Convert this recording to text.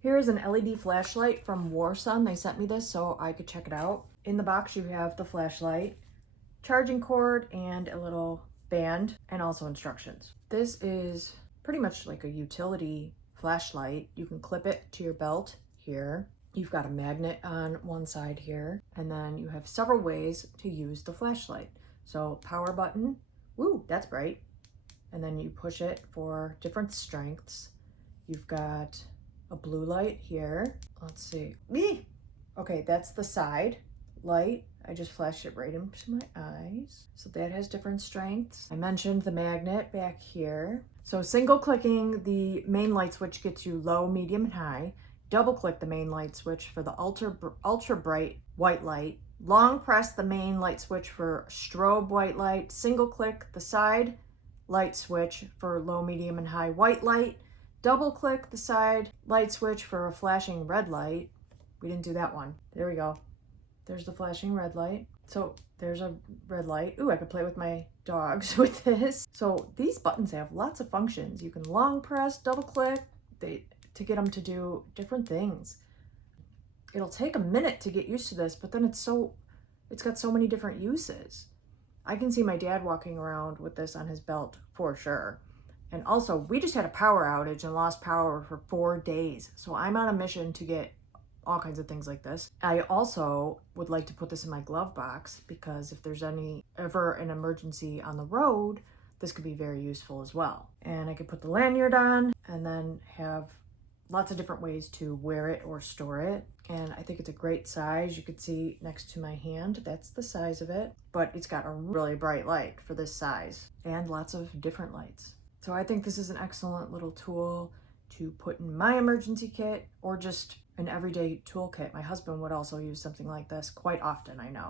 Here is an LED flashlight from WARSUN. They sent me this so I could check it out. In the box you have the flashlight, charging cord, and a little band, and also instructions. This is pretty much like a utility flashlight. You can clip it to your belt here. You've got a magnet on one side here, and then you have several ways to use the flashlight. So power button, woo, that's bright. And then you push it for different strengths. You've got a blue light here. Let's see. Okay, that's the side light. I just flashed it right into my eyes. So that has different strengths. I mentioned the magnet back here. So single clicking the main light switch gets you low, medium, and high. Double click the main light switch for the ultra bright white light. Long press the main light switch for strobe white light. Single click the side light switch for low, medium, and high white light. Double click the side light switch for a flashing red light. We didn't do that one. There we go. There's the flashing red light. So there's a red light. Ooh, I could play with my dogs with this. So these buttons have lots of functions. You can long press, double click to get them to do different things. It'll take a minute to get used to this, but then it's got so many different uses. I can see my dad walking around with this on his belt for sure. And also, we just had a power outage and lost power for 4 days. So I'm on a mission to get all kinds of things like this. I also would like to put this in my glove box because if there's ever an emergency on the road, this could be very useful as well. And I could put the lanyard on and then have lots of different ways to wear it or store it. And I think it's a great size. You could see next to my hand, that's the size of it, but it's got a really bright light for this size and lots of different lights. So I think this is an excellent little tool to put in my emergency kit or just an everyday toolkit. My husband would also use something like this quite often, I know.